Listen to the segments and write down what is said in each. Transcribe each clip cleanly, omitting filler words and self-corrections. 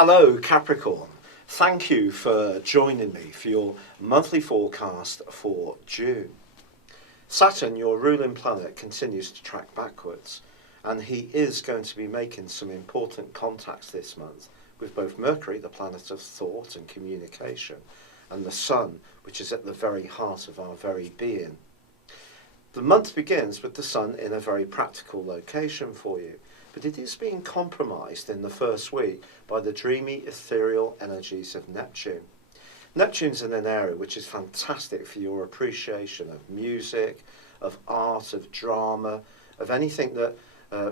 Hello Capricorn, thank you for joining me for your monthly forecast for June. Saturn, your ruling planet, continues to track backwards, and he is going to be making some important contacts this month with both Mercury, the planet of thought and communication, and the Sun, which is at the very heart of our very being. The month begins with the Sun in a very practical location for you, but it is being compromised in the first week by the dreamy, ethereal energies of Neptune. Neptune's in an area which is fantastic for your appreciation of music, of art, of drama, of anything that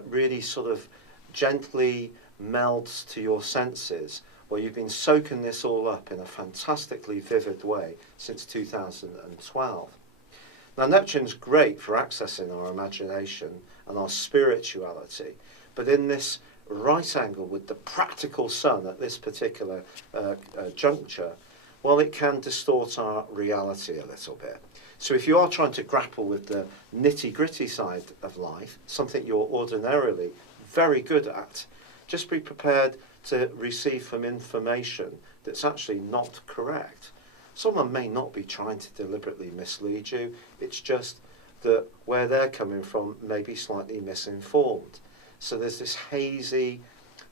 really sort of gently melds to your senses. Well, you've been soaking this all up in a fantastically vivid way since 2012. Now, Neptune's great for accessing our imagination and our spirituality, but in this right angle with the practical Sun at this particular juncture, well, it can distort our reality a little bit. So if you are trying to grapple with the nitty-gritty side of life, something you're ordinarily very good at, just be prepared to receive some information that's actually not correct. Someone may not be trying to deliberately mislead you, it's just that where they're coming from may be slightly misinformed. So there's this hazy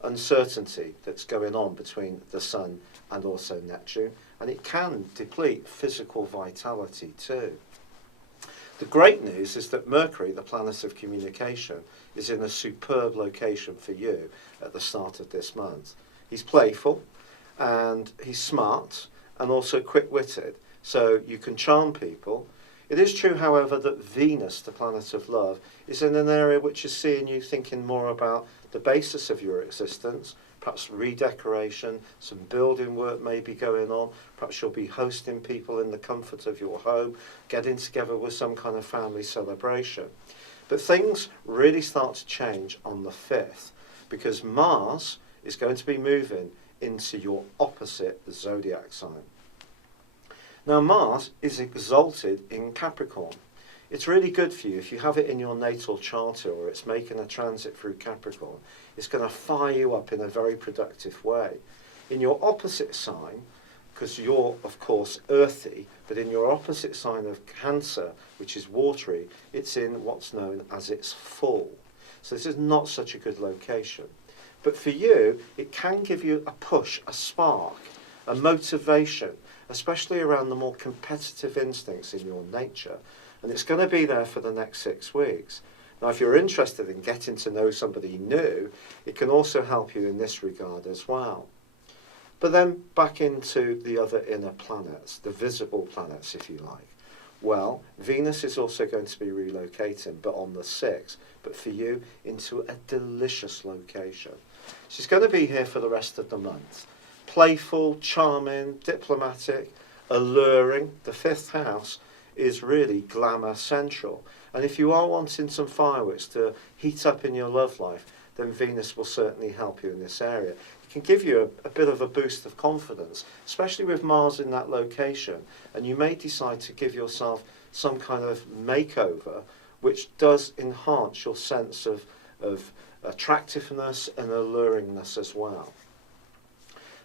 uncertainty that's going on between the Sun and also Neptune, and it can deplete physical vitality too. The great news is that Mercury, the planet of communication, is in a superb location for you at the start of this month. He's playful and he's smart and also quick-witted, so you can charm people. It is true, however, that Venus, the planet of love, is in an area which is seeing you thinking more about the basis of your existence, perhaps redecoration, some building work may be going on, perhaps you'll be hosting people in the comfort of your home, getting together with some kind of family celebration. But things really start to change on the 5th, because Mars is going to be moving into your opposite zodiac sign. Now, Mars is exalted in Capricorn. It's really good for you if you have it in your natal charter or it's making a transit through Capricorn. It's going to fire you up in a very productive way. In your opposite sign, because you're, of course, earthy, but in your opposite sign of Cancer, which is watery, it's in what's known as its full. So this is not such a good location. But for you, it can give you a push, a spark, a motivation, especially around the more competitive instincts in your nature. And it's going to be there for the next 6 weeks. Now, if you're interested in getting to know somebody new, it can also help you in this regard as well. But then back into the other inner planets, the visible planets, if you like. Well, Venus is also going to be relocating, but on the 6th, but for you, into a delicious location. She's going to be here for the rest of the month. Playful, charming, diplomatic, alluring. The 5th house is really glamour central. And if you are wanting some fireworks to heat up in your love life, then Venus will certainly help you in this area. It can give you a bit of a boost of confidence, especially with Mars in that location. And you may decide to give yourself some kind of makeover, which does enhance your sense of attractiveness and alluringness as well.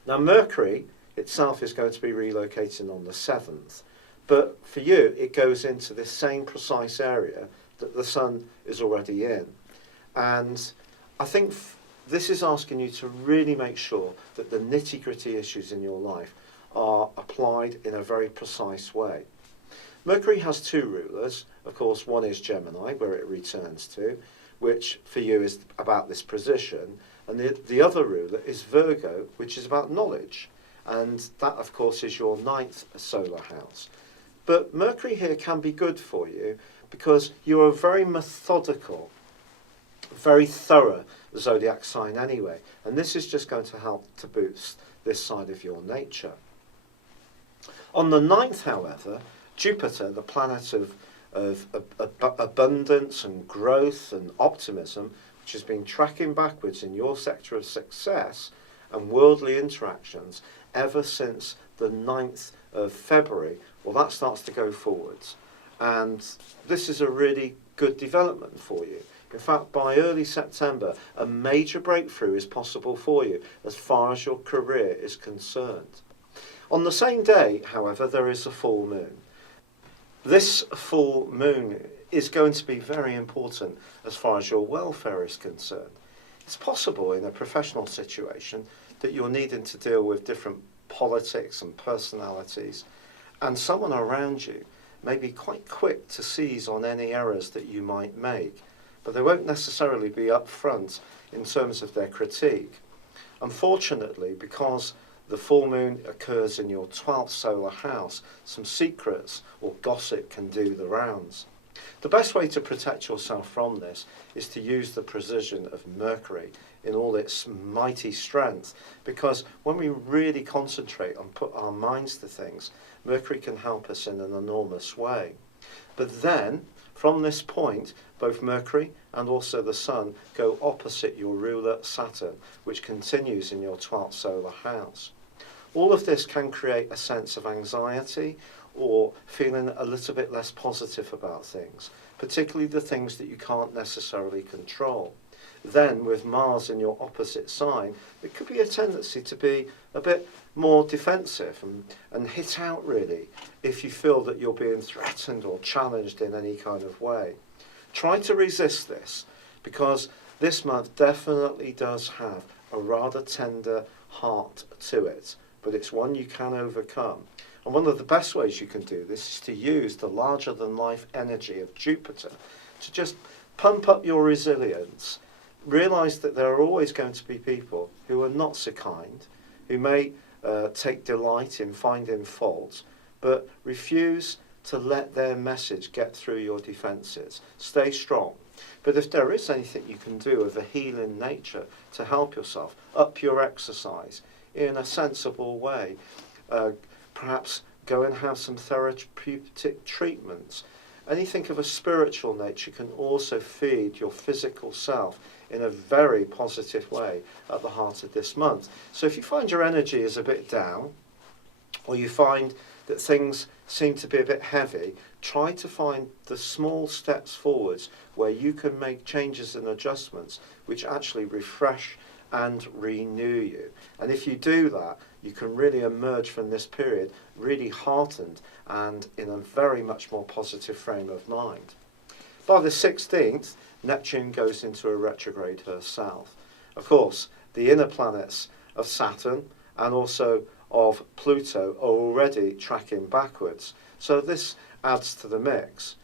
Now, Mercury itself is going to be relocating on the 7th, but for you, it goes into this same precise area that the Sun is already in. And I think this is asking you to really make sure that the nitty-gritty issues in your life are applied in a very precise way. Mercury has 2 rulers. Of course, one is Gemini, where it returns to, which for you is about this position. And the other ruler is Virgo, which is about knowledge. And that, of course, is your 9th solar house. But Mercury here can be good for you because you're a very methodical, very thorough zodiac sign anyway. And this is just going to help to boost this side of your nature. On the 9th, however, Jupiter, the planet of abundance and growth and optimism, which has been tracking backwards in your sector of success and worldly interactions ever since the 9th of February, well, that starts to go forwards. and this is a really good development for you. In fact, by early September, a major breakthrough is possible for you as far as your career is concerned. On the same day, however, there is a full moon. This full moon is going to be very important as far as your welfare is concerned. It's possible in a professional situation that you're needing to deal with different politics and personalities, and someone around you may be quite quick to seize on any errors that you might make, but they won't necessarily be upfront in terms of their critique. Unfortunately, because the full moon occurs in your 12th solar house, some secrets or gossip can do the rounds. The best way to protect yourself from this is to use the precision of Mercury in all its mighty strength, because when we really concentrate and put our minds to things, Mercury can help us in an enormous way. But then, from this point, both Mercury and also the Sun go opposite your ruler Saturn, which continues in your 12th solar house. All of this can create a sense of anxiety or feeling a little bit less positive about things, particularly the things that you can't necessarily control. Then, with Mars in your opposite sign, it could be a tendency to be a bit more defensive and hit out, really, if you feel that you're being threatened or challenged in any kind of way. Try to resist this, because this month definitely does have a rather tender heart to it, but it's one you can overcome. And one of the best ways you can do this is to use the larger-than-life energy of Jupiter to just pump up your resilience. Realise that there are always going to be people who are not so kind, who may take delight in finding fault, but refuse to let their message get through your defences. Stay strong. But if there is anything you can do of a healing nature to help yourself, up your exercise in a sensible way. Perhaps go and have some therapeutic treatments. Anything of a spiritual nature can also feed your physical self in a very positive way at the heart of this month. So if you find your energy is a bit down, or you find that things seem to be a bit heavy, try to find the small steps forwards where you can make changes and adjustments which actually refresh and renew you. And if you do that, you can really emerge from this period really heartened and in a very much more positive frame of mind. By the 16th, Neptune goes into a retrograde herself. Of course, the inner planets of Saturn and also of Pluto are already tracking backwards, so this adds to the mix.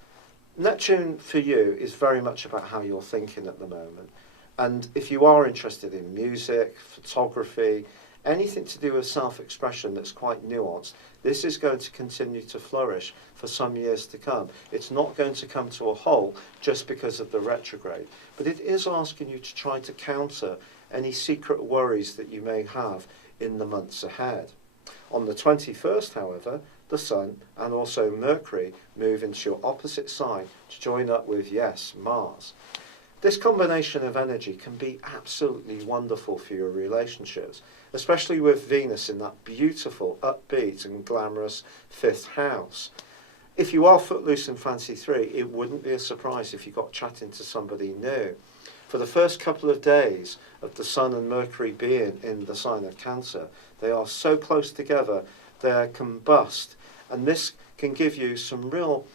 Neptune for you is very much about how you're thinking at the moment, and if you are interested in music, photography, anything to do with self-expression that's quite nuanced, this is going to continue to flourish for some years to come. It's not going to come to a halt just because of the retrograde, but it is asking you to try to counter any secret worries that you may have in the months ahead. On the 21st, however, the Sun and also Mercury move into your opposite sign to join up with, yes, Mars. This combination of energy can be absolutely wonderful for your relationships, especially with Venus in that beautiful, upbeat and glamorous 5th house. If you are footloose in Fancy 3, it wouldn't be a surprise if you got chatting to somebody new. For the first couple of days of the Sun and Mercury being in the sign of Cancer, they are so close together, they combust, and this can give you some real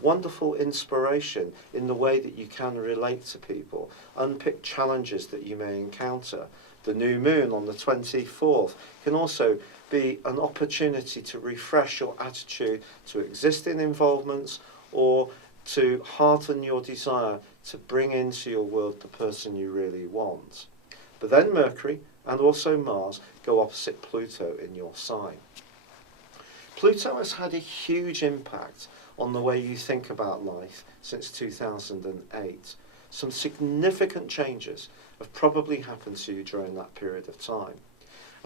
wonderful inspiration in the way that you can relate to people, unpick challenges that you may encounter. The new moon on the 24th can also be an opportunity to refresh your attitude to existing involvements or to hearten your desire to bring into your world the person you really want. But then Mercury and also Mars go opposite Pluto in your sign. Pluto has had a huge impact on the way you think about life since 2008. Some significant changes have probably happened to you during that period of time.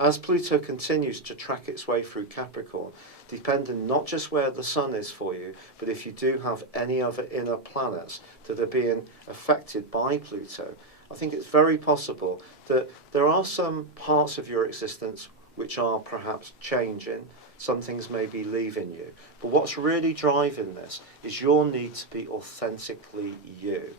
As Pluto continues to track its way through Capricorn, depending not just where the Sun is for you, but if you do have any other inner planets that are being affected by Pluto, I think it's very possible that there are some parts of your existence which are perhaps changing, some things may be leaving you. But what's really driving this is your need to be authentically you.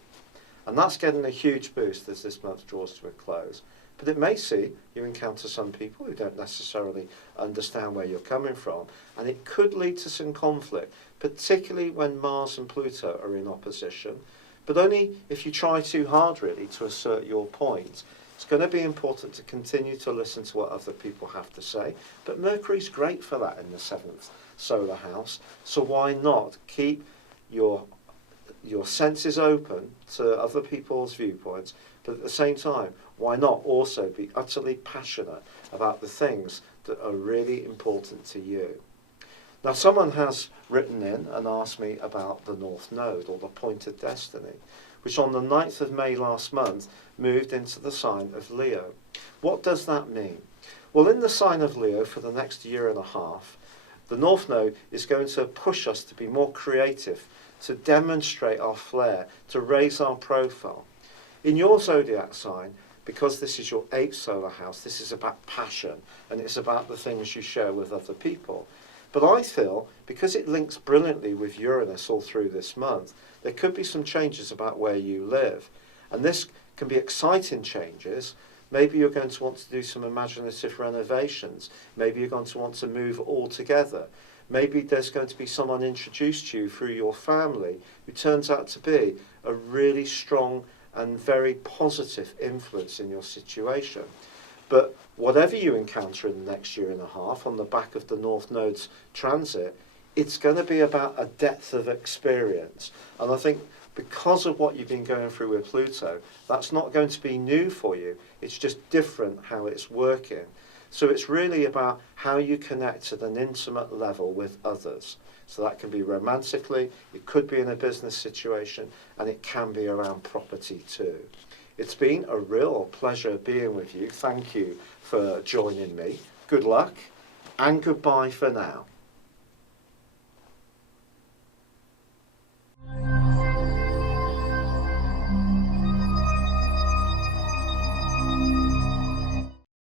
And that's getting a huge boost as this month draws to a close. But it may see you encounter some people who don't necessarily understand where you're coming from, and it could lead to some conflict, particularly when Mars and Pluto are in opposition. But only if you try too hard, really, to assert your point. It's going to be important to continue to listen to what other people have to say, but Mercury's great for that in the 7th solar house, so why not keep your senses open to other people's viewpoints, but at the same time, why not also be utterly passionate about the things that are really important to you? Now, someone has written in and asked me about the North Node, or the point of destiny, which on the 9th of May last month moved into the sign of Leo. What does that mean? Well, in the sign of Leo for the next year and a half, the North Node is going to push us to be more creative, to demonstrate our flair, to raise our profile. In your zodiac sign, because this is your 8th solar house, this is about passion, and it's about the things you share with other people. But I feel, because it links brilliantly with Uranus all through this month, there could be some changes about where you live. And this can be exciting changes. Maybe you're going to want to do some imaginative renovations. Maybe you're going to want to move altogether. Maybe there's going to be someone introduced to you through your family who turns out to be a really strong and very positive influence in your situation. But whatever you encounter in the next year and a half on the back of the North Node's transit, it's going to be about a depth of experience. And I think because of what you've been going through with Pluto, that's not going to be new for you. It's just different how it's working. So it's really about how you connect at an intimate level with others. So that can be romantically, it could be in a business situation, and it can be around property too. It's been a real pleasure being with you. Thank you for joining me. Good luck, and goodbye for now.